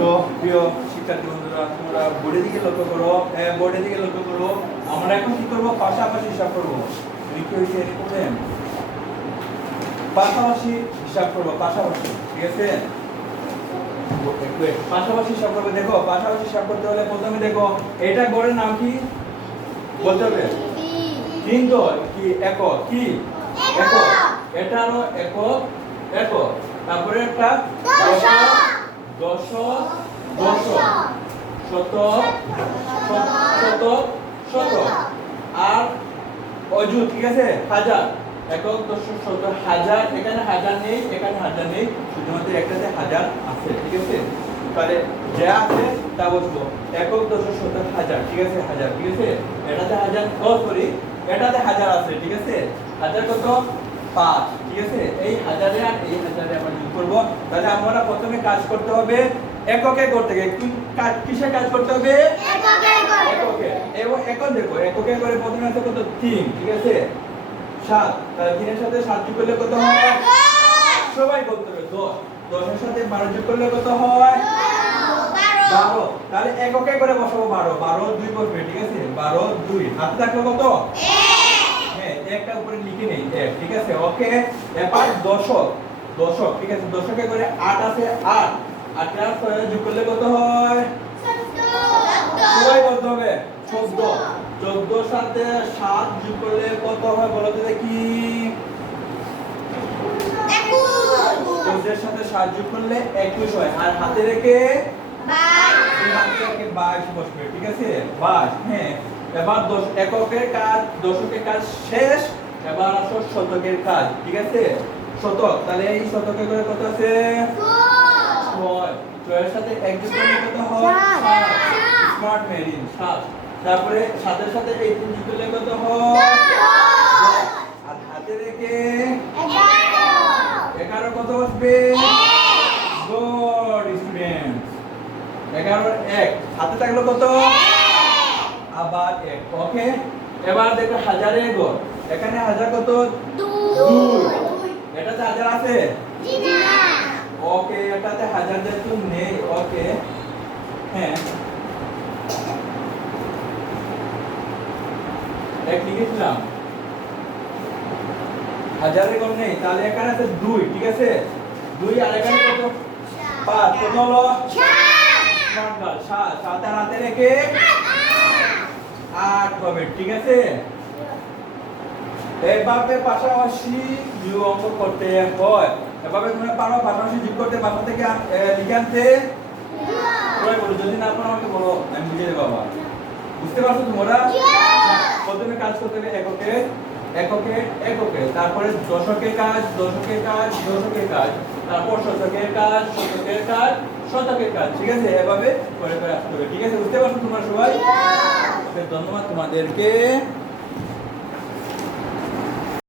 তো প্রিয় শিক্ষার্থী বন্ধুরা তোমরা বোর্ডের দিকে লক্ষ্য করো। বোর্ডের দিকে লক্ষ্য করো। আমরা এখন কি করব? পাশাপাশি হিসাব করব। এটা করবেন? পাশাপাশি হিসাব করব পাশাপাশি। ঠিক আছে? পাশাপাশি হিসাব করবে। দেখো পাশাপাশি হিসাব করতে হলে প্রথমে দেখো এটা গড়ের নাম কি? বলতে হবে। কিন্তু কি? একক কি? একক এটারও একক একক তারপরে একটা দশক দশক দশক শতক শতক আর অযুত ঠিক আছে? হাজার। একক দশক শত হাজার। এখানে হাজার নেই এখানে হাজার নেই। শুধুমাত্র একটাতে হাজার আছে ঠিক আছে? তাহলে যা আছে তা বসবো। একক দশক শত হাজার ঠিক আছে? হাজার ঠিক আছে? এটাতে হাজার ও সরি এটাতে হাজার আছে ঠিক আছে? হাজার কত? পাঁচ ঠিক আছে? এই হাজারে আর এই হাজারে আমরা যোগ করব। তাহলে আমরা প্রথমে কাজ করতে হবে এককে করতে কি কাজ- কিসে কাজ করতে হবে? এককে এবং এখন দেখো এককে করে প্রথমে আছে কত? তিন ঠিক আছে? সাত তাহলে তিনের সাথে সাত যোগ করলে কত হয়? সবাই করতে হবে দশ। দশের সাথে বারো যোগ করলে কত হয়? বারো। তাহলে এককে করে বসাবো বারো। বারো দুই বসবে ঠিক আছে? বারো দুই। হাতে থাকল কত? হ্যাঁ একটা উপরে লিখে নেই। এক ঠিক আছে? ওকে এবার দশক। দশক ঠিক আছে? দশকে করে আট আছে আট। আটটা ছয় যোগ করলে কত হয়? সবাই বলতে হবে চোদ্দ। চোদ্দোর সাথে সাত যোগ করলে কত হয় বলো তো দেখি। চোদ্দের সাথে সাত যোগ করলে একুশ হয়। আর হাতে রেখে হাতে রেখে বাইশ বসবে ঠিক আছে? বাইশ হ্যাঁ। এবার দশ এককের কাজ দশকের কাজ শেষ। এবার আসো শতকের কাজ ঠিক আছে? শতক তাহলে এই শতকে করে কত আছে? ছয়। ছয়ের সাথে এক যোগ করলে কত হয়? স্মার্ট মেরিন সাত। তারপরে সাতের সাথে এই তিন যোগ করলে কত হয়? আর হাতে রেখে এগারো। কত বসবে? গুড স্টুডেন্ট এগারোর এক। হাতে থাকল কত? আবার এক ওকে? এবার দেখো হাজারে গড় এখানে হাজার কত? এটাতে হাজার আছে? ওকে এটাতে হাজার যেহেতু নেই ওকে। হ্যাঁ। এক লিখেছিলাম হাজারে কম নেই তাহলে এখানে আছে দুই ঠিক আছে? দুই আর এখানে কত? পাঁচ কত হলো? সাত। সাত। আর হাতে রেখে আট হবে ঠিক আছে? এভাবে পাশাপাশি যোগ অঙ্ক করতে হয়। এভাবে তোমরা পারো, পাশাপাশি যোগ করতে। বাসা থেকে লিখে আনতে? যদি না পারো আমাকে বলো, আমি বুঝিয়ে দেবো বুঝতে পারছ তোমরা? প্রথমে কাজ করতে হবে এককে এককে এককে। তারপরে দশকের কাজ দশকের কাজ দশকের কাজ। তারপর শতকের কাজ শতকের কাজ শতকের কাজ। ঠিক আছে? এভাবে করে করে আসতে হবে। ঠিক আছে? বুঝতে পারছ তোমরা সবাই? ওকে, ধন্যবাদ তোমাদেরকে।